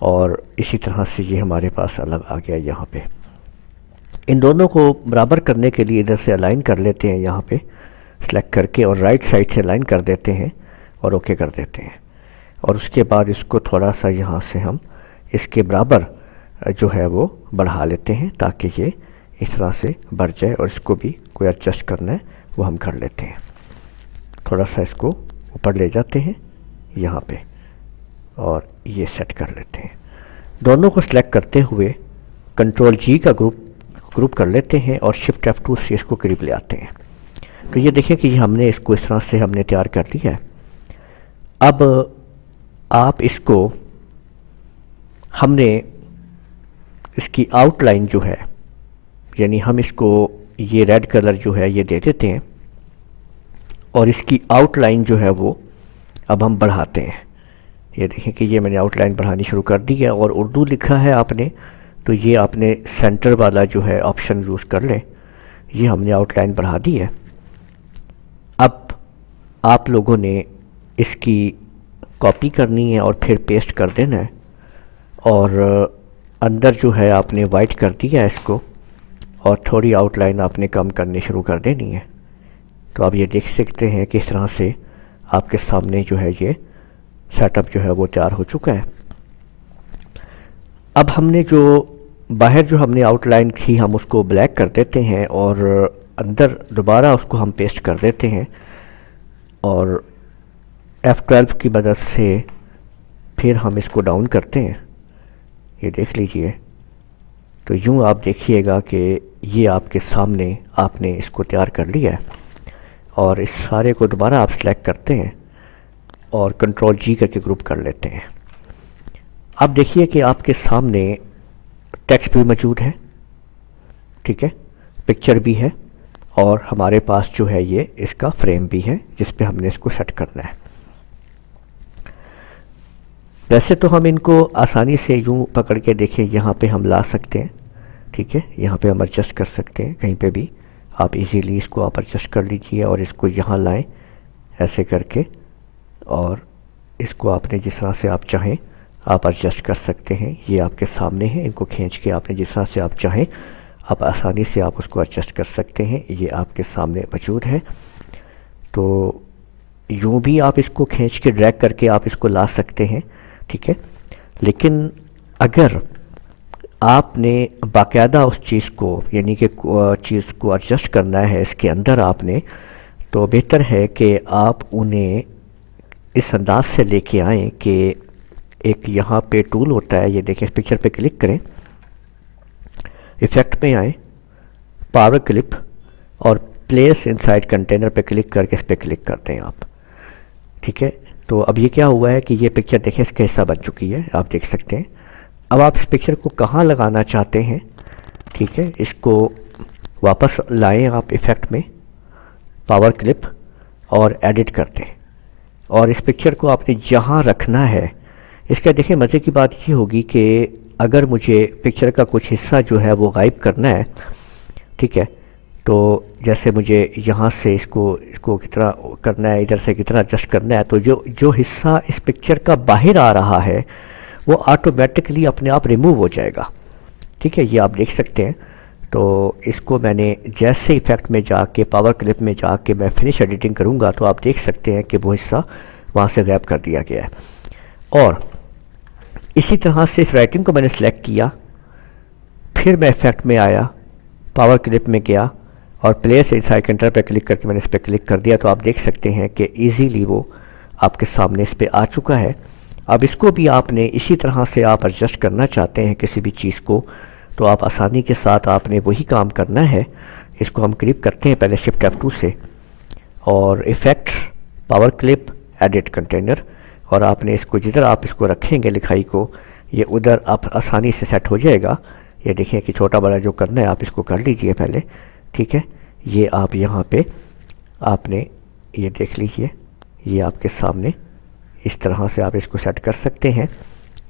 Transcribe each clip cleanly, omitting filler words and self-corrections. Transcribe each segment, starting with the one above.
اور اسی طرح سے یہ ہمارے پاس الگ آ گیا یہاں پہ۔ ان دونوں کو برابر کرنے کے لیے ادھر سے الائن کر لیتے ہیں، یہاں پہ سلیکٹ کر کے اور رائٹ سائڈ سے الائن کر دیتے ہیں اور اوکے کر دیتے ہیں، اور اس کے بعد اس کو تھوڑا سا یہاں سے ہم اس کے برابر جو ہے وہ بڑھا لیتے ہیں تاکہ یہ اس طرح سے بڑھ جائے، اور اس کو بھی کوئی ایڈجسٹ کرنا ہے وہ ہم کر لیتے ہیں۔ تھوڑا سا اس کو اوپر لے جاتے ہیں یہاں پہ اور یہ سیٹ کر لیتے ہیں۔ دونوں کو سلیکٹ کرتے ہوئے کنٹرول جی کا گروپ کر لیتے ہیں اور شفٹ F2 سے اس کو قریب لے آتے ہیں۔ تو یہ دیکھیں کہ یہ ہم نے اس کو اس طرح سے ہم نے تیار کر لیا ہے۔ اب آپ اس کو ہم نے اس کی آؤٹ لائن جو ہے، یعنی ہم اس کو یہ ریڈ کلر جو ہے یہ دے دیتے ہیں، اور اس کی آؤٹ لائن جو ہے وہ اب ہم بڑھاتے ہیں۔ یہ دیکھیں کہ یہ میں نے آؤٹ لائن بڑھانی شروع کر دی ہے، اور اردو لکھا ہے آپ نے تو یہ آپ نے سینٹر والا جو ہے آپشن یوز کر لیں۔ یہ ہم نے آؤٹ لائن بڑھا دی ہے۔ اب آپ لوگوں نے اس کی کاپی کرنی ہے اور پھر پیسٹ کر دینا ہے، اور اندر جو ہے آپ نے وائٹ کر دیا ہے اس کو، اور تھوڑی آؤٹ لائن آپ نے کم کرنی شروع کر دینی ہے۔ تو آپ یہ دیکھ سکتے ہیں کہ اس طرح سے آپ کے سامنے جو ہے یہ سیٹ اپ جو ہے وہ تیار ہو چکا ہے۔ اب ہم نے جو باہر جو ہم نے آؤٹ لائن تھی ہم اس کو بلیک کر دیتے ہیں، اور اندر دوبارہ اس کو ہم پیسٹ کر دیتے ہیں، اور F12 کی مدد سے پھر ہم اس کو ڈاؤن کرتے ہیں۔ یہ دیکھ لیجئے، تو یوں آپ دیکھیے گا کہ یہ آپ کے سامنے آپ نے اس کو تیار کر لیا ہے، اور اس سارے کو دوبارہ آپ سلیکٹ کرتے ہیں اور کنٹرول جی کر کے گروپ کر لیتے ہیں۔ اب دیکھیے کہ آپ کے سامنے ٹیکسٹ بھی موجود ہے، ٹھیک ہے، پکچر بھی ہے، اور ہمارے پاس جو ہے یہ اس کا فریم بھی ہے جس پہ ہم نے اس کو سیٹ کرنا ہے۔ ویسے تو ہم ان کو آسانی سے یوں پکڑ کے دیکھیں یہاں پہ ہم لا سکتے ہیں، ٹھیک ہے، یہاں پہ ہم ایڈجسٹ کر سکتے ہیں، کہیں پہ بھی آپ ایزیلی اس کو آپ ایڈجسٹ کر لیجئے اور اس کو یہاں لائیں ایسے کر کے، اور اس کو آپ نے جس طرح سے آپ چاہیں آپ ایڈجسٹ کر سکتے ہیں۔ یہ آپ کے سامنے ہے، ان کو کھینچ کے آپ نے جس طرح سے آپ چاہیں آپ آسانی سے آپ اس کو ایڈجسٹ کر سکتے ہیں۔ یہ آپ کے سامنے موجود ہے، تو یوں بھی آپ اس کو کھینچ کے ڈریگ کر کے آپ اس کو لا سکتے ہیں، ٹھیک ہے۔ لیکن اگر آپ نے باقاعدہ اس چیز کو یعنی کہ چیز کو ایڈجسٹ کرنا ہے اس کے اندر آپ نے، تو بہتر ہے کہ آپ انہیں اس انداز سے لے کے آئیں کہ ایک یہاں پہ ٹول ہوتا ہے، یہ دیکھیں اس پکچر پہ کلک کریں، ایفیکٹ میں آئیں، پاور کلپ اور پلیس انسائڈ کنٹینر پہ کلک کر کے اس پہ کلک کرتے ہیں آپ، ٹھیک ہے۔ تو اب یہ کیا ہوا ہے کہ یہ پکچر دیکھیں اس کا حصہ بن چکی ہے، آپ دیکھ سکتے ہیں۔ اب آپ اس پکچر کو کہاں لگانا چاہتے ہیں، ٹھیک ہے، اس کو واپس لائیں آپ ایفیکٹ میں، پاور کلپ اور ایڈٹ کرتے ہیں، اور اس پکچر کو آپ نے جہاں رکھنا ہے، اس کا دیکھیں مزے کی بات یہ ہوگی کہ اگر مجھے پکچر کا کچھ حصہ جو ہے وہ غائب کرنا ہے، ٹھیک ہے، تو جیسے مجھے یہاں سے اس کو کتنا کرنا ہے، ادھر سے کتنا ایڈجسٹ کرنا ہے، تو جو حصہ اس پکچر کا باہر آ رہا ہے وہ آٹومیٹکلی اپنے آپ ریموو ہو جائے گا، ٹھیک ہے، یہ آپ دیکھ سکتے ہیں۔ تو اس کو میں نے جیسے ایفیکٹ میں جا کے پاور کلپ میں جا کے میں فنش ایڈیٹنگ کروں گا تو آپ دیکھ سکتے ہیں کہ وہ حصہ وہاں سے غائب کر دیا گیا ہے۔ اور اسی طرح سے اس رائٹنگ کو میں نے سلیکٹ کیا، پھر میں ایفیکٹ میں آیا، پاور کلپ میں گیا اور پلیس انسائڈ کنٹینر پہ کلک کر کے میں نے اس پہ کلک کر دیا، تو آپ دیکھ سکتے ہیں کہ ایزیلی وہ آپ کے سامنے اس پہ آ چکا ہے۔ اب اس کو بھی آپ نے اسی طرح سے آپ ایڈجسٹ کرنا چاہتے ہیں کسی بھی چیز کو، تو آپ آسانی کے ساتھ آپ نے وہی کام کرنا ہے۔ اس کو ہم کلپ کرتے ہیں پہلے شفٹ F2 سے، اور effect, power clip, edit container, اور آپ نے اس کو جدھر آپ اس کو رکھیں گے لکھائی کو، یہ ادھر آپ آسانی سے سیٹ ہو جائے گا۔ یہ دیکھیں کہ چھوٹا بڑا جو کرنا ہے آپ اس کو کر لیجئے پہلے، ٹھیک ہے۔ یہ آپ یہاں پہ آپ نے یہ دیکھ لیجئے، یہ آپ کے سامنے اس طرح سے آپ اس کو سیٹ کر سکتے ہیں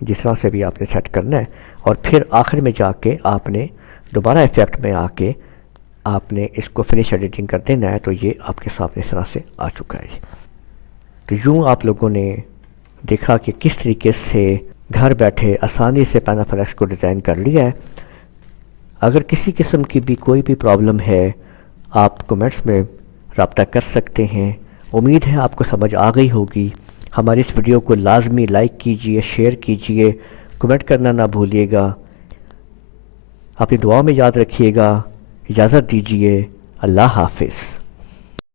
جس طرح سے بھی آپ نے سیٹ کرنا ہے، اور پھر آخر میں جا کے آپ نے دوبارہ ایفیکٹ میں آ کے آپ نے اس کو فنش ایڈیٹنگ کر دینا ہے، تو یہ آپ کے سامنے اس طرح سے آ چکا ہے۔ تو یوں آپ لوگوں نے دیکھا کہ کس طریقے سے گھر بیٹھے آسانی سے پینافلیکس کو ڈیزائن کر لیا ہے۔ اگر کسی قسم کی بھی کوئی بھی پرابلم ہے آپ کومنٹس میں رابطہ کر سکتے ہیں۔ امید ہے آپ کو سمجھ آ گئی ہوگی۔ ہماری اس ویڈیو کو لازمی لائک کیجئے، شیئر کیجئے، کمنٹ کرنا نہ بھولیے گا۔ اپنی دعاؤں میں یاد رکھیے گا۔ اجازت دیجئے۔ اللہ حافظ۔